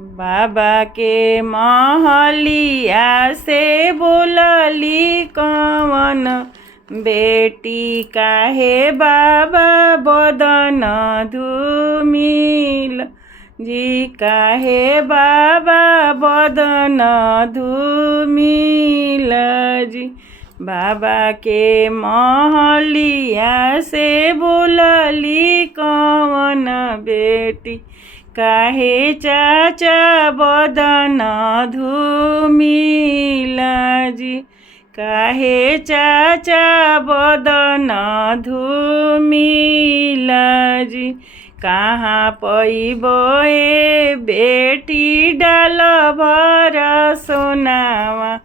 बाबा के महलिया से बोलली कवन बेटी काहे बाबा बदन धूमिल जी काहे बाबा बदन धूमिल जी। बाबा के महलिया से बोलली कवन बेटी काहे चाचा बदन धूमिल जी काहे चाचा बदन धूमिल जी। कहाँ पैबो ए बेटी डाल भर सोनावा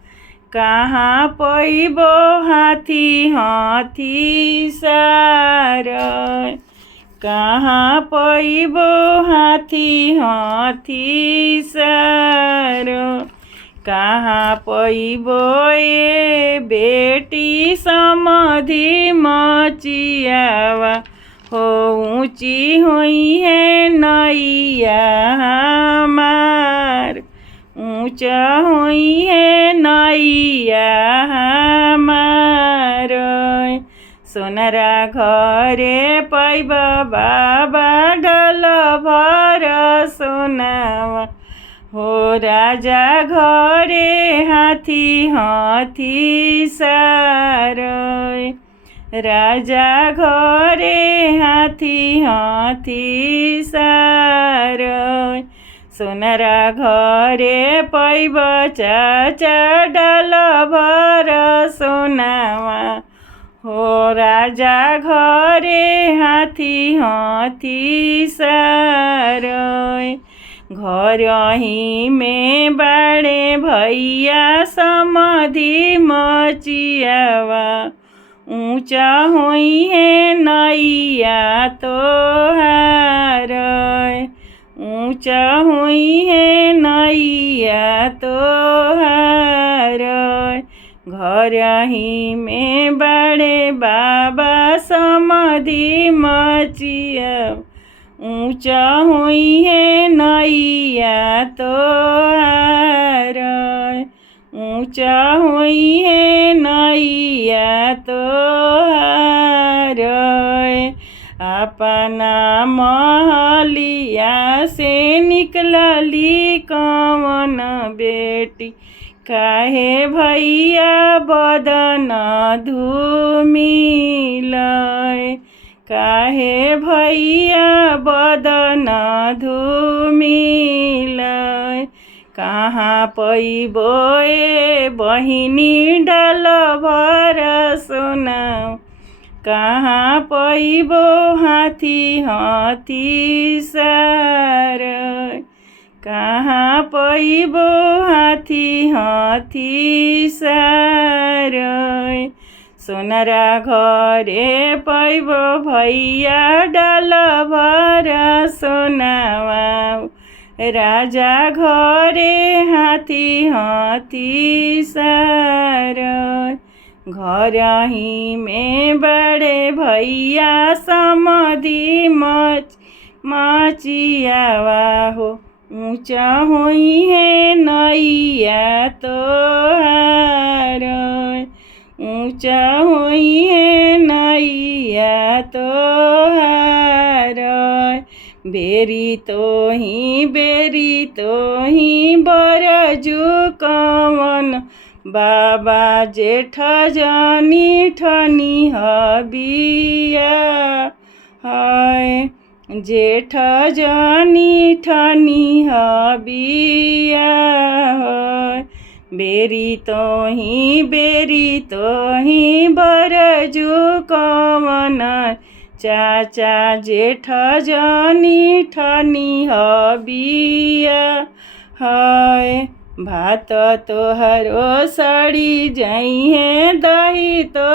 कहाँ पैबो हाथी हाथी सार कहाँ पैबो हाथी हाथी सार कहाँ पैबो ए बेटी समधि मचियावा हो ऊँची हुई है नैया हमार ऊँचा हुई है नैया हमार। सोनरा घरे पैब बाबा डल भर सोनावा हो राजा घरे हाथी हाथी सार राजा घरे हाथी हाथी सार। सोनरा घरे पैब चाचा डाल भर सोनावा हो राजा घरे हाथी हाथी सार। घरही में बाड़े भैया समधि मचियावा ऊँचा हुई है नैया तोहार ऊँचा हुई है नैया तोहार। घरही में बड़े बाबा समधि मचिया ऊँचा हुई है नैया तोहार ऊँचा हुई है नैया तोहार। अपना महलिया से निकलली कवन बेटी काहे भैया बदन धूमिल काहे भैया बदन धूमिल। कहाँ पैबो ए बहिनी डाल भर सोना कहाँ पैबो हाथी हाथी सार कहाँ पैबो हाथी हाथी सार। सोनरा घरे पैब भैया डाल भर सोनावा राजा घरे हाथी हाथी सार। घरही में बड़े भैया समधि मचियावा हो ऊँचा हुई है नैया तोहार ऊँचा हुई है नैया तोहार। बेरी तो ही बरजू कवन बाबा जेठ जानी ठनी हबिया है जेठ जानी ठनी हबिया है। बेरी तो ही बरजू कवन चाचा जेठ जानी ठनी हबिया है। भात तोहरो सड़ी जाई है दही तो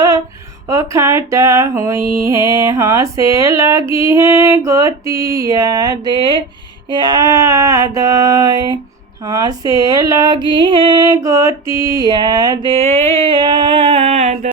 ओ खाटा हुई है हंसे लगी है गोतिया दे याद हंसे लगी है गोतिया दे याद।